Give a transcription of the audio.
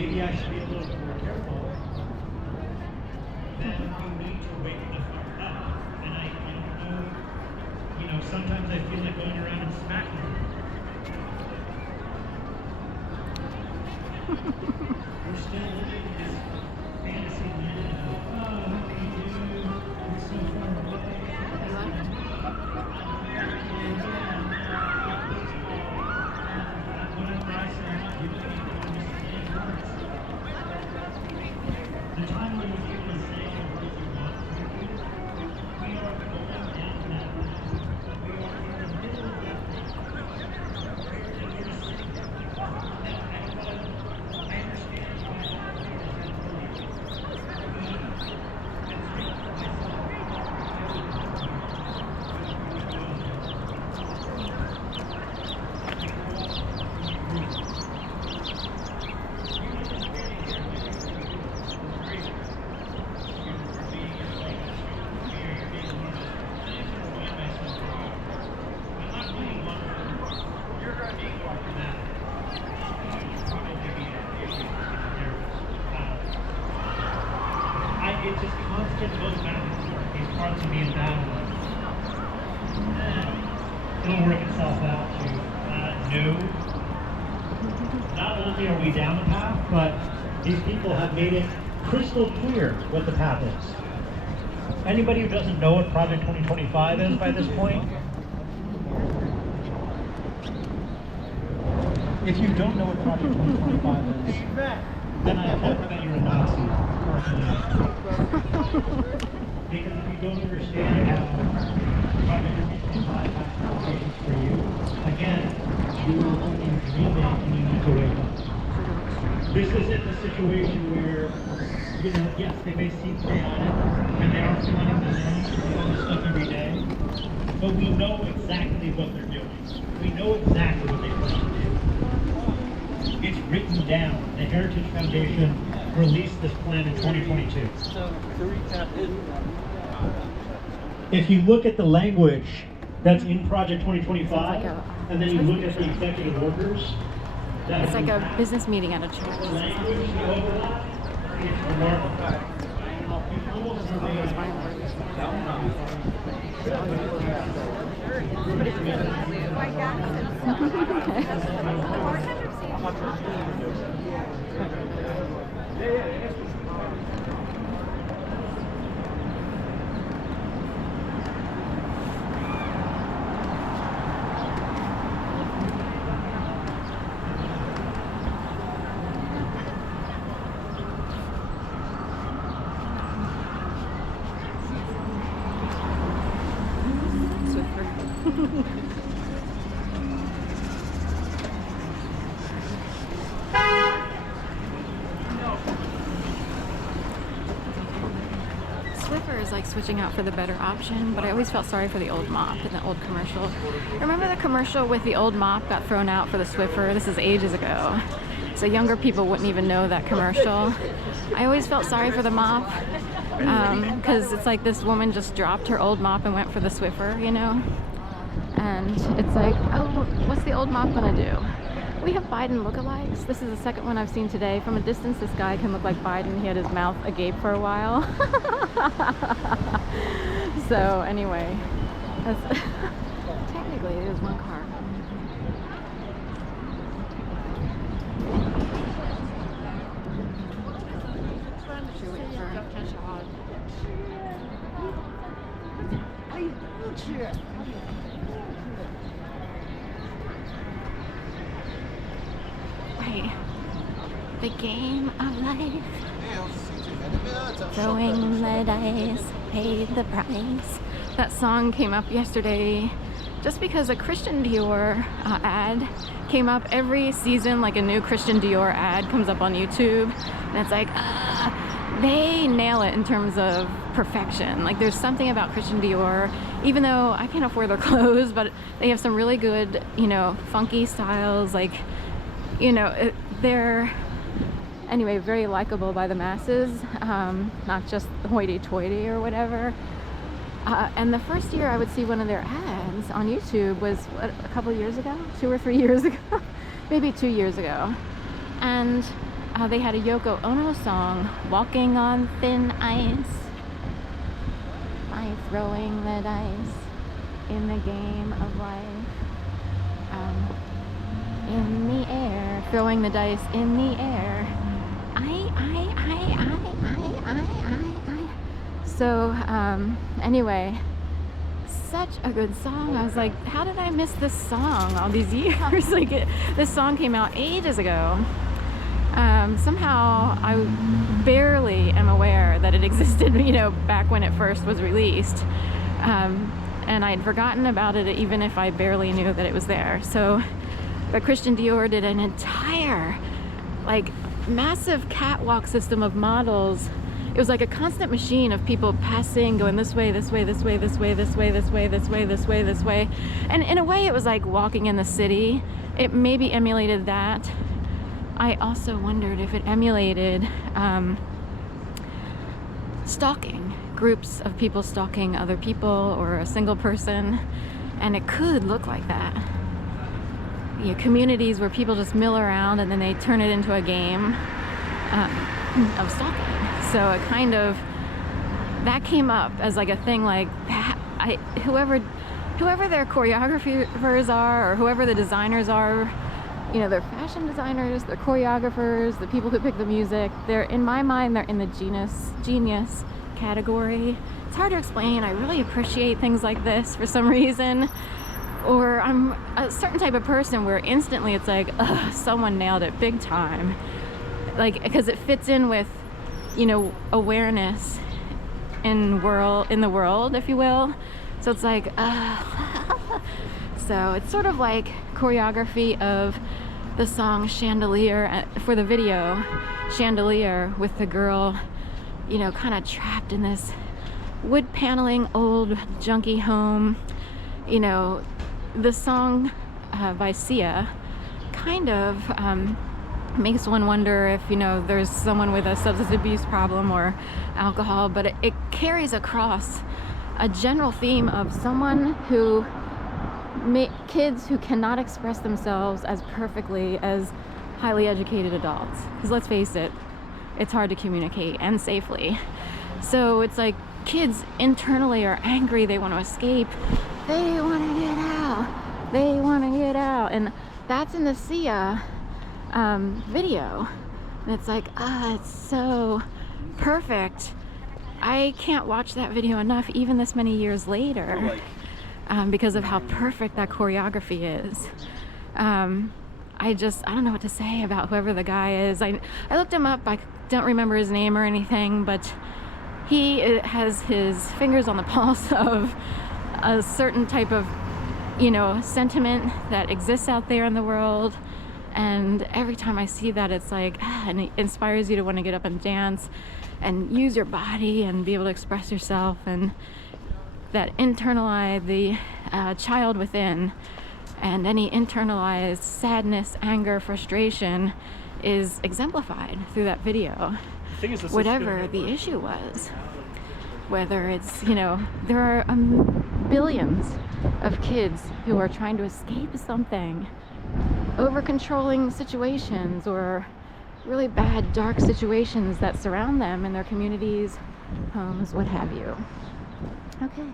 maybe I should be a little more careful. Then you need to wake the fuck up. And I don't know, you know, sometimes I feel like going around and smacking them. We're still living in this fantasy land of, oh, what do you do? It's so far away. Whenever I say I'm not doing anything, I'm just saying words. The time when you can say the words you want to do, we are going down that road. We are in the middle of that road. We're here to sing. I understand why all of you is it's just constant goes back and forth. These parts of me in battle. It'll work itself out too. No. Not only are we down the path, but these people have made it crystal clear what the path is. Anybody who doesn't know what Project 2025 is by this point? If you don't know what Project 2025 is, then I hope that you're a Nazi. Because if you don't understand how Project 2025 has implications for you, again, you are only dreaming and you need to wake up. This isn't a situation where, you know, yes, they may seem chaotic and they are flooding the land and all this stuff every day, but we know exactly what they're doing. We know exactly what they plan to do. It's written down. The Heritage Foundation released this plan in 2022. If you look at the language that's in Project 2025, and then you look at the executive orders, it's like a business meeting at a church. The language, the overlap, it's remarkable. Swiffer is like switching out for the better option, but I always felt sorry for the old mop in the old commercial. Remember the commercial with the old mop got thrown out for the Swiffer? This is ages ago. So younger people wouldn't even know that commercial. I always felt sorry for the mop because it's like this woman just dropped her old mop and went for the Swiffer, you know? And it's like, oh, what's the old mop gonna do? We have Biden lookalikes. This is the second one I've seen today. From a distance, this guy can look like Biden. He had his mouth agape for a while. So anyway, that's technically there's one car. Right. The game of life. Throwing the dice, pay the price. That song came up yesterday just because a Christian Dior ad came up every season. Like a new Christian Dior ad comes up on YouTube, and it's like they nail it in terms of perfection. Like there's something about Christian Dior, even though I can't afford their clothes, but they have some really good, you know, funky styles. Like, you know, they're anyway very likable by the masses, not just hoity-toity or whatever. And the first year I would see one of their ads on YouTube was what, a couple years ago, 2 or 3 years ago, maybe 2 years ago, and they had a Yoko Ono song, Walking on Thin Ice, by throwing the dice in the game of life. In the air, throwing the dice in the air. So, anyway, such a good song. I was like, how did I miss this song all these years? Like, this song came out ages ago. Somehow I barely am aware that it existed, you know, back when it first was released. And I'd forgotten about it even if I barely knew that it was there. So, but Christian Dior did an entire, like, massive catwalk system of models. It was like a constant machine of people passing, going this way, this way, this way, this way, this way, this way, this way, this way, this way. And in a way, it was like walking in the city. It maybe emulated that. I also wondered if it emulated stalking, groups of people stalking other people or a single person. And it could look like that. You know, communities where people just mill around and then they turn it into a game of stalking. So it kind of, that came up as like a thing, like whoever their choreographers are, or whoever the designers are, you know, they're fashion designers, they're choreographers, the people who pick the music, they're, in my mind, they're in the genius category. It's hard to explain. I really appreciate things like this for some reason. Or I'm a certain type of person where instantly it's like, ugh, someone nailed it big time. Like, because it fits in with, you know, awareness in the world, if you will. So it's like, so it's sort of like choreography of the song Chandelier for the video, Chandelier, with the girl, you know, kind of trapped in this wood paneling old junky home. You know, the song by Sia kind of makes one wonder if, you know, there's someone with a substance abuse problem or alcohol, but it carries across a general theme of someone who, kids who cannot express themselves as perfectly as highly educated adults. Because let's face it, it's hard to communicate and safely. So it's like kids internally are angry, they want to escape, they want to get out, they want to get out. And that's in the Sia video. And it's like, it's so perfect. I can't watch that video enough, even this many years later, because of how perfect that choreography is. I don't know what to say about whoever the guy is. I looked him up. I don't remember his name or anything, but he has his fingers on the pulse of a certain type of, you know, sentiment that exists out there in the world. And every time I see that, it's like, and it inspires you to want to get up and dance and use your body and be able to express yourself, and that internalize the child within, and any internalized sadness, anger, frustration is exemplified through that video. Whatever the issue was, whether it's, you know, there are billions of kids who are trying to escape something, over controlling situations or really bad, dark situations that surround them in their communities, homes, what have you. Okay.